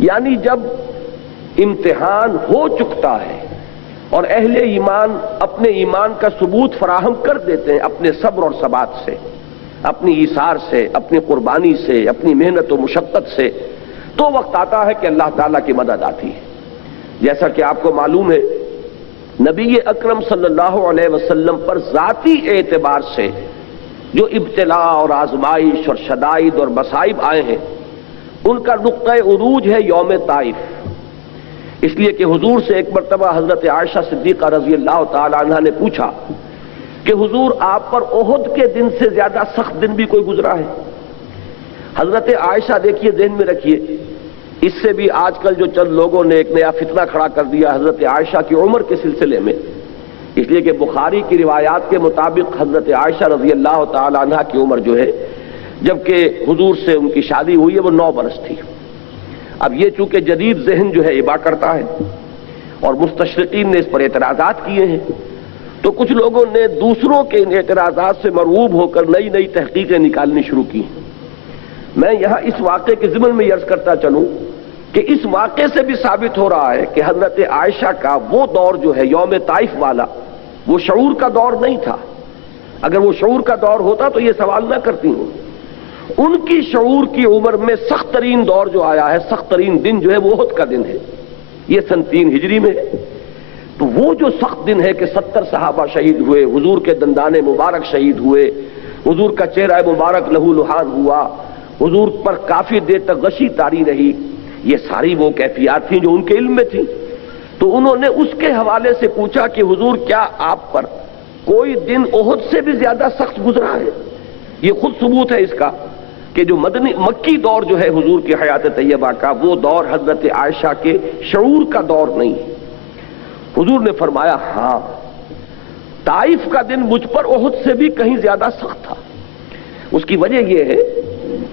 یعنی جب امتحان ہو چکتا ہے اور اہل ایمان اپنے ایمان کا ثبوت فراہم کر دیتے ہیں اپنے صبر اور ثبات سے، اپنی ایثار سے، اپنی قربانی سے، اپنی محنت و مشقت سے، تو وقت آتا ہے کہ اللہ تعالیٰ کی مدد آتی ہے۔ جیسا کہ آپ کو معلوم ہے نبی اکرم صلی اللہ علیہ وسلم پر ذاتی اعتبار سے جو ابتلاء اور آزمائش اور شدائد اور مصائب آئے ہیں ان کا نقطہ عروج ہے یوم طائف۔ اس لیے کہ حضور سے ایک مرتبہ حضرت عائشہ صدیقہ رضی اللہ تعالی عنہ نے پوچھا کہ حضور آپ پر احد کے دن سے زیادہ سخت دن بھی کوئی گزرا ہے؟ حضرت عائشہ دیکھیے ذہن میں رکھیے، اس سے بھی آج کل جو چند لوگوں نے ایک نیا فتنہ کھڑا کر دیا حضرت عائشہ کی عمر کے سلسلے میں، اس لیے کہ بخاری کی روایات کے مطابق حضرت عائشہ رضی اللہ تعالی عنہ کی عمر جو ہے جبکہ حضور سے ان کی شادی ہوئی ہے وہ 9 برس تھی۔ اب یہ چونکہ جدید ذہن جو ہے ابا کرتا ہے اور مستشرقین نے اس پر اعتراضات کیے ہیں، تو کچھ لوگوں نے دوسروں کے ان اعتراضات سے مرعوب ہو کر نئی نئی تحقیقیں نکالنی شروع کی۔ میں یہاں اس واقعے کے ضمن میں عرض کرتا چلوں کہ اس واقعے سے بھی ثابت ہو رہا ہے کہ حضرت عائشہ کا وہ دور جو ہے یوم طائف والا وہ شعور کا دور نہیں تھا۔ اگر وہ شعور کا دور ہوتا تو یہ سوال نہ کرتی ہوں۔ ان کی شعور کی عمر میں سخت ترین دور جو آیا ہے، سخت ترین دن جو ہے وہ احد کا دن ہے، یہ سن 3 ہجری میں ہے۔ تو وہ جو سخت دن ہے کہ 70 صحابہ شہید ہوئے، حضور کے دندان مبارک شہید ہوئے، حضور کا چہرہ مبارک لہو لہان ہوا، حضور پر کافی دیر تک غشی طاری رہی، یہ ساری وہ کیفیات تھیں جو ان کے علم میں تھیں۔ تو انہوں نے اس کے حوالے سے پوچھا کہ حضور کیا آپ پر کوئی دن احد سے بھی زیادہ سخت گزرا ہے؟ یہ خود ثبوت ہے اس کا کہ جو مکی دور جو ہے حضور کی حیات طیبہ کا وہ دور حضرت عائشہ کے شعور کا دور نہیں۔ حضور نے فرمایا ہاں، طائف کا دن مجھ پر احد سے بھی کہیں زیادہ سخت تھا۔ اس کی وجہ یہ ہے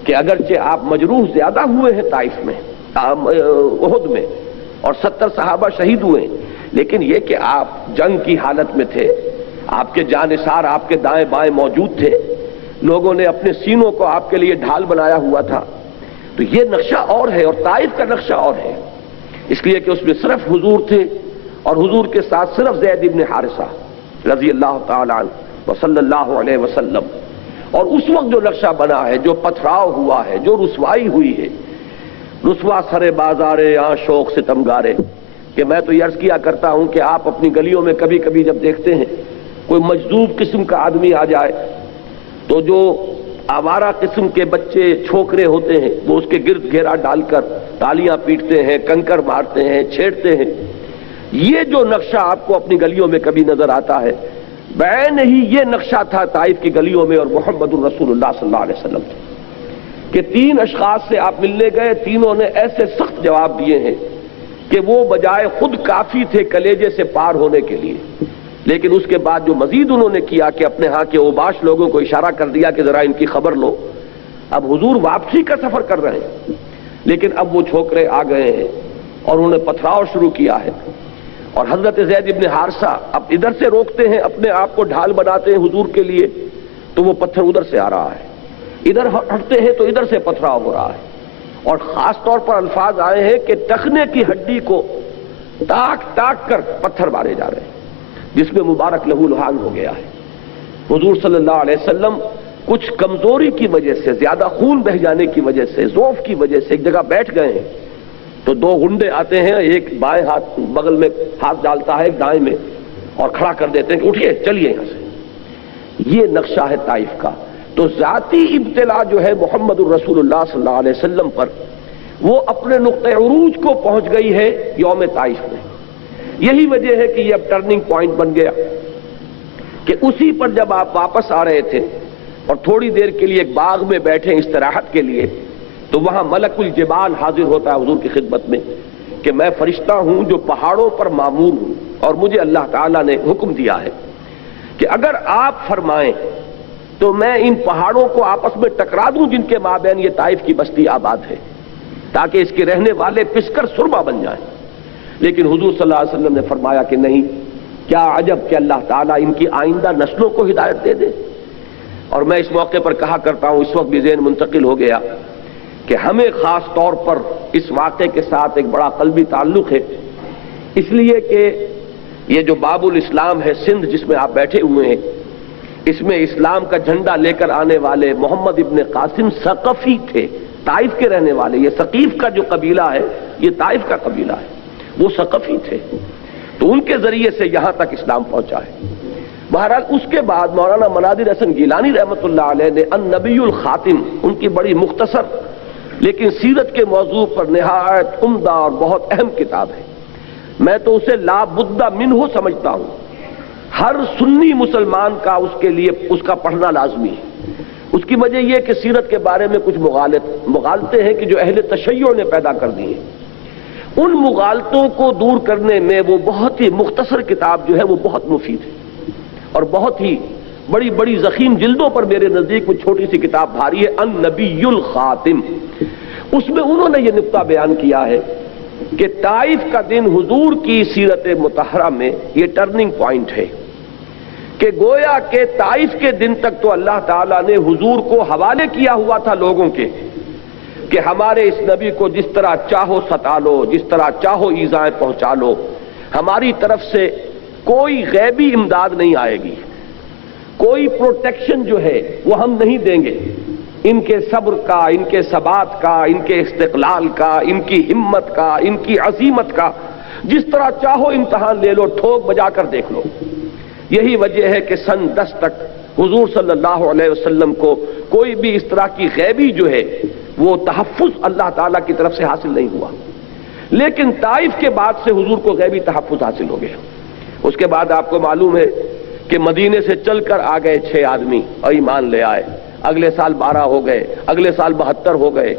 کہ اگرچہ آپ مجروح زیادہ ہوئے ہیں طائف میں احد میں اور 70 صحابہ شہید ہوئے، لیکن یہ کہ آپ جنگ کی حالت میں تھے، آپ کے جانثار آپ کے دائیں بائیں موجود تھے، لوگوں نے اپنے سینوں کو آپ کے لیے ڈھال بنایا ہوا تھا، تو یہ نقشہ اور ہے اور طائف کا نقشہ اور ہے۔ اس لیے کہ اس میں صرف حضور تھے اور حضور کے ساتھ صرف زید ابن حارثہ رضی اللہ تعالی عنہ وصلی اللہ علیہ وسلم، اور اس وقت جو نقشہ بنا ہے، جو پتھراؤ ہوا ہے، جو رسوائی ہوئی ہے، رسوا سر بازارے آں شوق ستمگارے، کہ میں تو یہ عرض کیا کرتا ہوں کہ آپ اپنی گلیوں میں کبھی کبھی جب دیکھتے ہیں کوئی مجذوب قسم کا آدمی آ جائے تو جو آوارہ قسم کے بچے چھوکرے ہوتے ہیں وہ اس کے گرد گھیرا ڈال کر تالیاں پیٹتے ہیں، کنکر مارتے ہیں، چھیڑتے ہیں۔ یہ جو نقشہ آپ کو اپنی گلیوں میں کبھی نظر آتا ہے بعین ہی یہ نقشہ تھا طائف کی گلیوں میں اور محمد الرسول اللہ صلی اللہ علیہ وسلم کہ 3 اشخاص سے آپ ملنے گئے، تینوں نے ایسے سخت جواب دیے ہیں کہ وہ بجائے خود کافی تھے کلیجے سے پار ہونے کے لیے، لیکن اس کے بعد جو مزید انہوں نے کیا کہ اپنے ہاں کے اوباش لوگوں کو اشارہ کر دیا کہ ذرا ان کی خبر لو۔ اب حضور واپسی کا سفر کر رہے ہیں لیکن اب وہ چھوکرے آ گئے ہیں اور انہوں نے پتھراؤ شروع کیا ہے، اور حضرت زید ابن حارثہ اب ادھر سے روکتے ہیں، اپنے آپ کو ڈھال بناتے ہیں حضور کے لیے، تو وہ پتھر ادھر سے آ رہا ہے، ادھر ہٹتے ہیں تو ادھر سے پتھراؤ ہو رہا ہے، اور خاص طور پر الفاظ آئے ہیں کہ ٹخنے کی ہڈی کو ٹاک ٹاک کر پتھر مارے جا رہے ہیں جس میں مبارک لہو لہان ہو گیا ہے۔ حضور صلی اللہ علیہ وسلم کچھ کمزوری کی وجہ سے، زیادہ خون بہ جانے کی وجہ سے، ضعف کی وجہ سے ایک جگہ بیٹھ گئے ہیں، تو 2 غنڈے آتے ہیں، ایک بائیں ہاتھ بغل میں ہاتھ ڈالتا ہے، ایک دائیں میں، اور کھڑا کر دیتے ہیں کہ اٹھیے چلیے یہاں سے۔ یہ نقشہ ہے طائف کا۔ تو ذاتی ابتلا جو ہے محمد الرسول اللہ صلی اللہ علیہ وسلم پر وہ اپنے نقطہ عروج کو پہنچ گئی ہے یوم طائف میں۔ یہی وجہ ہے کہ یہ اب ٹرننگ پوائنٹ بن گیا کہ اسی پر جب آپ واپس آ رہے تھے اور تھوڑی دیر کے لیے ایک باغ میں بیٹھے استراحت کے لیے، تو وہاں ملک الجبال حاضر ہوتا ہے حضور کی خدمت میں کہ میں فرشتہ ہوں جو پہاڑوں پر مامور ہوں، اور مجھے اللہ تعالیٰ نے حکم دیا ہے کہ اگر آپ فرمائیں تو میں ان پہاڑوں کو آپس میں ٹکرا دوں جن کے مابین یہ طائف کی بستی آباد ہے، تاکہ اس کے رہنے والے پس کر سرما بن جائیں۔ لیکن حضور صلی اللہ علیہ وسلم نے فرمایا کہ نہیں، کیا عجب کہ اللہ تعالیٰ ان کی آئندہ نسلوں کو ہدایت دے دے۔ اور میں اس موقع پر کہا کرتا ہوں، اس وقت بھی ذہن منتقل ہو گیا کہ ہمیں خاص طور پر اس واقعے کے ساتھ ایک بڑا قلبی تعلق ہے، اس لیے کہ یہ جو باب الاسلام ہے سندھ جس میں آپ بیٹھے ہوئے ہیں، اس میں اسلام کا جھنڈا لے کر آنے والے محمد ابن قاسم ثقفی تھے، طائف کے رہنے والے۔ یہ ثقیف کا جو قبیلہ ہے یہ طائف کا قبیلہ ہے، وہ ثقفی تھے، تو ان کے ذریعے سے یہاں تک اسلام پہنچا ہے۔ بہرحال اس کے بعد مولانا مناظر حسن گیلانی رحمۃ اللہ علیہ نے النبی الخاتم، ان کی بڑی مختصر لیکن سیرت کے موضوع پر نہایت عمدہ اور بہت اہم کتاب ہے، میں تو اسے لا بد منہ سمجھتا ہوں، ہر سنی مسلمان کا اس کے لیے اس کا پڑھنا لازمی ہے۔ اس کی وجہ یہ کہ سیرت کے بارے میں کچھ مغالطے ہیں کہ جو اہل تشیع نے پیدا کر دی ہیں، ان مغالطوں کو دور کرنے میں وہ بہت ہی مختصر کتاب جو ہے وہ بہت مفید ہے، اور بہت ہی بڑی بڑی ضخیم جلدوں پر میرے نزدیک وہ چھوٹی سی کتاب بھاری ہے، النبی الخاتم۔ اس میں انہوں نے یہ نقطہ بیان کیا ہے کہ طائف کا دن حضور کی سیرت مطہرہ میں یہ ٹرننگ پوائنٹ ہے، کہ گویا کہ طائف کے دن تک تو اللہ تعالیٰ نے حضور کو حوالے کیا ہوا تھا لوگوں کے، کہ ہمارے اس نبی کو جس طرح چاہو ستا لو، جس طرح چاہو ایذائیں پہنچا لو، ہماری طرف سے کوئی غیبی امداد نہیں آئے گی، کوئی پروٹیکشن جو ہے وہ ہم نہیں دیں گے، ان کے صبر کا، ان کے ثبات کا، ان کے استقلال کا، ان کی ہمت کا، ان کی عزیمت کا، جس طرح چاہو امتحان لے لو، ٹھوک بجا کر دیکھ لو۔ یہی وجہ ہے کہ سن 10 تک حضور صلی اللہ علیہ وسلم کو کوئی بھی اس طرح کی غیبی جو ہے وہ تحفظ اللہ تعالیٰ کی طرف سے حاصل نہیں ہوا، لیکن طائف کے بعد سے حضور کو غیبی تحفظ حاصل ہو گیا۔ اس کے بعد آپ کو معلوم ہے کہ مدینے سے چل کر آ گئے 6 آدمی اور ایمان لے آئے، اگلے سال 12 ہو گئے، اگلے سال 72 ہو گئے۔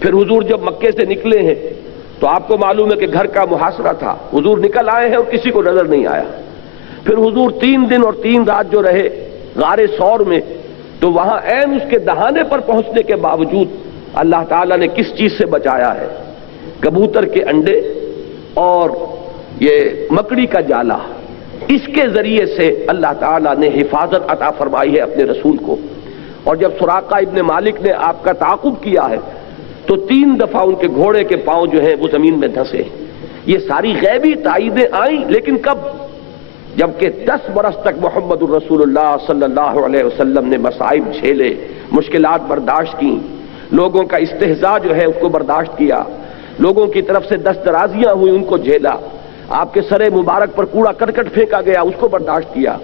پھر حضور جب مکے سے نکلے ہیں تو آپ کو معلوم ہے کہ گھر کا محاصرہ تھا، حضور نکل آئے ہیں اور کسی کو نظر نہیں آیا۔ پھر حضور 3 دن اور 3 رات جو رہے غار ثور میں، تو وہاں عین اس کے دہانے پر پہنچنے کے باوجود اللہ تعالیٰ نے کس چیز سے بچایا ہے؟ کبوتر کے انڈے اور یہ مکڑی کا جالا، اس کے ذریعے سے اللہ تعالیٰ نے حفاظت عطا فرمائی ہے اپنے رسول کو۔ اور جب سراقہ ابن مالک نے آپ کا تعاقب کیا ہے تو 3 دفعہ ان کے گھوڑے کے پاؤں جو ہیں وہ زمین میں دھنسے۔ یہ ساری غیبی تائیدیں آئیں، لیکن کب؟ جبکہ 10 برس تک محمد الرسول اللہ صلی اللہ علیہ وسلم نے مصائب جھیلے، مشکلات برداشت کی، لوگوں کا استہزاء جو ہے اس کو برداشت کیا، لوگوں کی طرف سے دست درازیاں ہوئی ان کو جھیلا، آپ کے سر مبارک پر کوڑا کرکٹ پھینکا گیا اس کو برداشت کیا،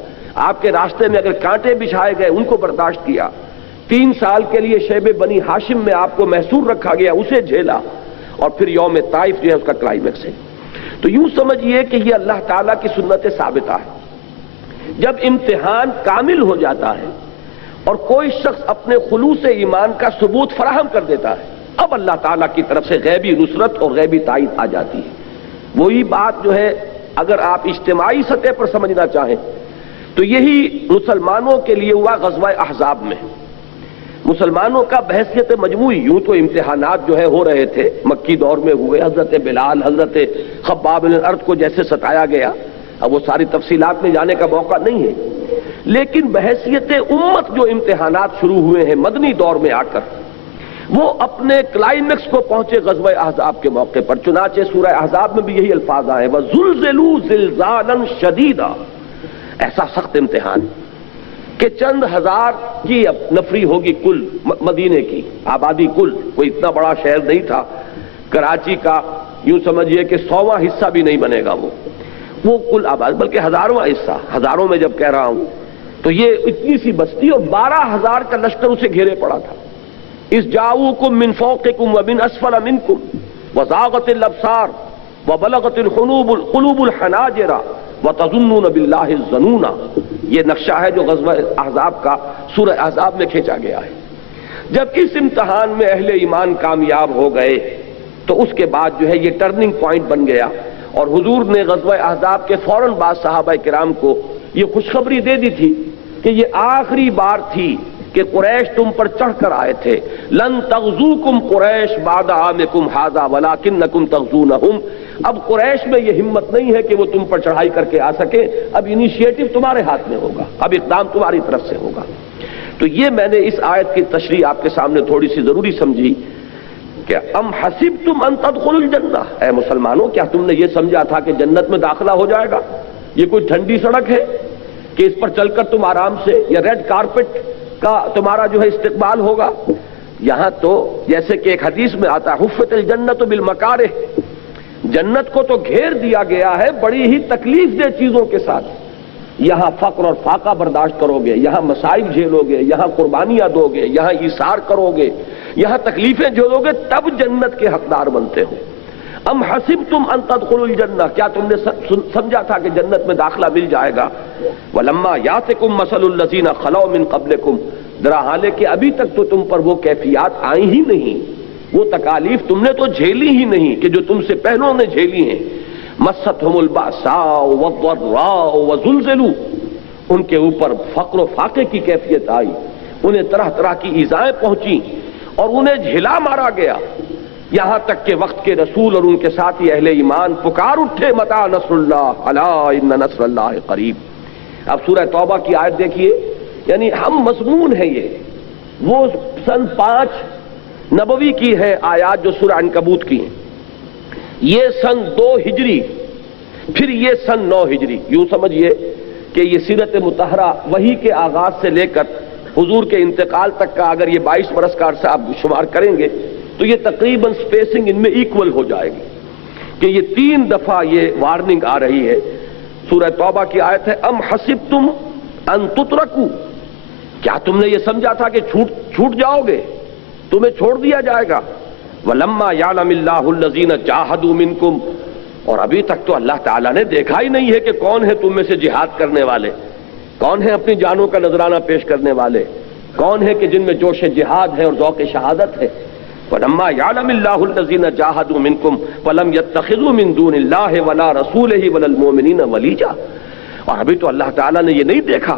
آپ کے راستے میں اگر کانٹے بچھائے گئے ان کو برداشت کیا، 3 سال کے لیے شیب بنی ہاشم میں آپ کو محصور رکھا گیا اسے جھیلا، اور پھر یوم طائف جو ہے اس کا کلائمیکس ہے۔ تو یوں سمجھئے کہ یہ اللہ تعالیٰ کی سنت ثابتہ ہے، جب امتحان کامل ہو جاتا ہے اور کوئی شخص اپنے خلوص ایمان کا ثبوت فراہم کر دیتا ہے، اب اللہ تعالیٰ کی طرف سے غیبی نصرت اور غیبی تائید آ جاتی ہے۔ وہی بات جو ہے اگر آپ اجتماعی سطح پر سمجھنا چاہیں تو یہی مسلمانوں کے لیے ہوا غزوہ احزاب میں۔ مسلمانوں کا بحثیت مجموعی یوں تو امتحانات جو ہے ہو رہے تھے، مکی دور میں ہوئے، حضرت بلال، حضرت خباب بن الارض کو جیسے ستایا گیا، اب وہ ساری تفصیلات میں جانے کا موقع نہیں ہے، لیکن بحثیت امت جو امتحانات شروع ہوئے ہیں مدنی دور میں آ کر، وہ اپنے کلائمیکس کو پہنچے غزوہ احزاب کے موقع پر۔ چنانچہ سورہ احزاب میں بھی یہی الفاظ آئے، وَزُلْزِلُوا زِلْزَالًا شَدِيدًا، ایسا سخت امتحان کہ چند ہزار کی نفری ہوگی کل مدینے کی آبادی، کل کوئی اتنا بڑا شہر نہیں تھا، کراچی کا یوں سمجھیے کہ 100واں حصہ بھی نہیں بنے گا وہ کل آباد، بلکہ 1000واں حصہ، ہزاروں میں جب کہہ رہا ہوں تو یہ اتنی سی بستی، اور 12000 کا لشکر اسے گھیرے پڑا تھا۔ اذ جاؤوکم من فوقکم ومن اسفل منکم وزاغت الابصار وبلغت القلوب الحناجر وتظنون باللہ الظنون، یہ نقشہ ہے جو غزوہ احزاب کا سورہ احزاب میں کھینچا گیا ہے۔ جب اس امتحان میں اہل ایمان کامیاب ہو گئے تو اس کے بعد جو ہے یہ ٹرننگ پوائنٹ بن گیا، اور حضور نے غزوہ احزاب کے فوراً بعد صحابہ کرام کو یہ خوشخبری دے دی تھی کہ یہ آخری بار تھی کہ قریش تم پر چڑھ کر آئے تھے، لن تغزوکم قریش بعد عامکم ھذا ولکنکم تغزونہم، اب قریش میں یہ ہمت نہیں ہے کہ وہ تم پر چڑھائی کر کے آ سکے، اب انیشیٹو تمہارے ہاتھ میں ہوگا، اب اقدام تمہاری طرف سے ہوگا۔ تو یہ میں نے اس آیت کی تشریح آپ کے سامنے تھوڑی سی ضروری سمجھی کہ ام حسبتم ان تدخلوا الجنہ، اے مسلمانوں کیا تم نے یہ سمجھا تھا کہ جنت میں داخلہ ہو جائے گا؟ یہ کوئی ٹھنڈی سڑک ہے کہ اس پر چل کر تم آرام سے، یا ریڈ کارپٹ کا تمہارا جو ہے استقبال ہوگا؟ یہاں تو جیسے کہ ایک حدیث میں آتا ہے حفت الجنت بالمکارہ، جنت کو تو گھیر دیا گیا ہے بڑی ہی تکلیف دہ چیزوں کے ساتھ۔ یہاں فقر اور فاقہ برداشت کرو گے، یہاں مصائب جھیلو گے، یہاں قربانیاں دو گے، یہاں ایثار کرو گے، یہاں تکلیفیں جھیلو گے، تب جنت کے حقدار بنتے ہو۔ ام حسبتم ان تدخلوا الجنہ، کیا تم نے سمجھا تھا کہ جنت میں داخلہ مل جائے گا؟ ولما یاتکم مثل الذین خلوا من قبلکم، ذرا حالے کہ ابھی تک تو تم پر وہ کیفیات آئی ہی نہیں، وہ تکالیف تم نے تو جھیلی ہی نہیں کہ جو تم سے پہلوں نے جھیلی ہیں۔ مستہم البأساء والضراء وزلزلوا، ان کے اوپر فقر و فاقے کی کیفیت آئی، انہیں طرح طرح کی ایذائیں پہنچی اور انہیں جھلا مارا گیا، یہاں تک کہ وقت کے رسول اور ان کے ساتھی اہل ایمان پکار اٹھے متى نصر اللہ الا ان نصر اللہ قریب۔ اب سورہ توبہ کی آیت دیکھیے، یعنی ہم مضمون ہے یہ، وہ سن 5 نبوی کی ہے آیات جو سورہ عنکبوت کی ہیں، یہ سن 2 ہجری، پھر یہ سن 9 ہجری، یوں سمجھئے کہ یہ سیرت مطہرہ وحی کے آغاز سے لے کر حضور کے انتقال تک کا اگر یہ 22 برس کا عرصہ آپ شمار کریں گے تو یہ تقریباً سپیسنگ ان میں ایکول ہو جائے گی کہ یہ 3 دفعہ یہ وارننگ آ رہی ہے۔ سورہ توبہ کی آیت ہے ام حسبتم ان تترکوا، کیا تم نے یہ سمجھا تھا کہ چھوٹ جاؤ گے، تمہیں چھوڑ دیا جائے گا؟ وَلَمَّا يَعْلَمِ اللَّهُ الَّذِينَ جَاهَدُوا مِنْكُمْ، اور ابھی تک تو اللہ تعالیٰ نے دیکھا ہی نہیں ہے کہ کون ہے تم میں سے جہاد کرنے والے، کون ہے اپنی جانوں کا نذرانہ پیش کرنے والے، کون ہے کہ جن میں جوش جہاد ہے اور ذوق شہادت ہے۔ وَلَمَّا يَعْلَمِ اللَّهُ الَّذِينَ جَاهَدُوا مِنْكُمْ وَلَمْ يَتَّخِذُوا مِنْ دُونِ اللَّهِ وَلَا رَسُولِهِ وَلَا الْمُؤْمِنِينَ وَلِيجًا، اور ابھی تو اللہ تعالیٰ نے یہ نہیں دیکھا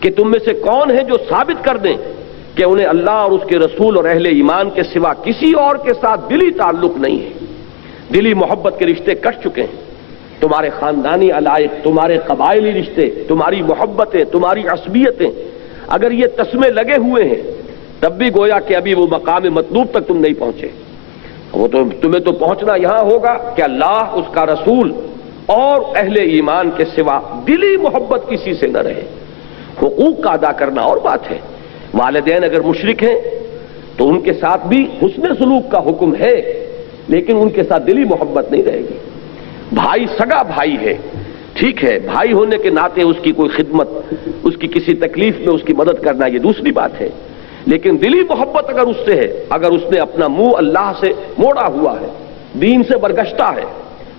کہ تم میں سے کون ہے جو ثابت کر دیں کہ انہیں اللہ اور اس کے رسول اور اہل ایمان کے سوا کسی اور کے ساتھ دلی تعلق نہیں ہے، دلی محبت کے رشتے کٹ چکے ہیں، تمہارے خاندانی علائق، تمہارے قبائلی رشتے، تمہاری محبتیں، تمہاری عصبیتیں اگر یہ تسمے لگے ہوئے ہیں تب بھی گویا کہ ابھی وہ مقام مطلوب تک تم نہیں پہنچے۔ وہ تو تمہیں تو پہنچنا یہاں ہوگا کہ اللہ، اس کا رسول اور اہل ایمان کے سوا دلی محبت کسی سے نہ رہے۔ حقوق کا ادا کرنا اور بات ہے، والدین اگر مشرک ہیں تو ان کے ساتھ بھی حسن سلوک کا حکم ہے، لیکن ان کے ساتھ دلی محبت نہیں رہے گی۔ بھائی سگا بھائی ہے، ٹھیک ہے، بھائی ہونے کے ناطے اس کی کوئی خدمت، اس کی کسی تکلیف میں اس کی مدد کرنا یہ دوسری بات ہے، لیکن دلی محبت اگر اس سے ہے، اگر اس نے اپنا منہ اللہ سے موڑا ہوا ہے، دین سے برگشتہ ہے،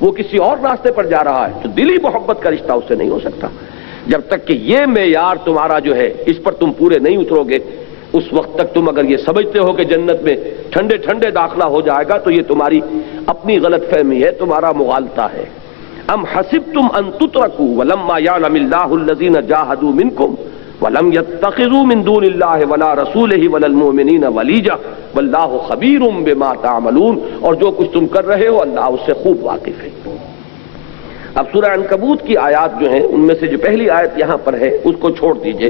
وہ کسی اور راستے پر جا رہا ہے، تو دلی محبت کا رشتہ اس سے نہیں ہو سکتا۔ جب تک کہ یہ معیار تمہارا جو ہے اس پر تم پورے نہیں اترو گے، اس وقت تک تم اگر یہ سمجھتے ہو کہ جنت میں ٹھنڈے ٹھنڈے داخلہ ہو جائے گا تو یہ تمہاری اپنی غلط فہمی ہے، تمہارا مغالطہ ہے۔ ام حسبتم ان تترکوا ولما یعلم اللہ الذین جاہدوا منکم ولم یتخذوا من دون اللہ ولا رسولہ ولا المؤمنین ولیجا واللہ خبیر بما تعملون، اور جو کچھ تم کر رہے ہو اللہ اس سے خوب واقف ہے۔ اب سورہ عنکبوت کی آیات جو ہیں ان میں سے جو پہلی آیت یہاں پر ہے اس کو چھوڑ دیجئے،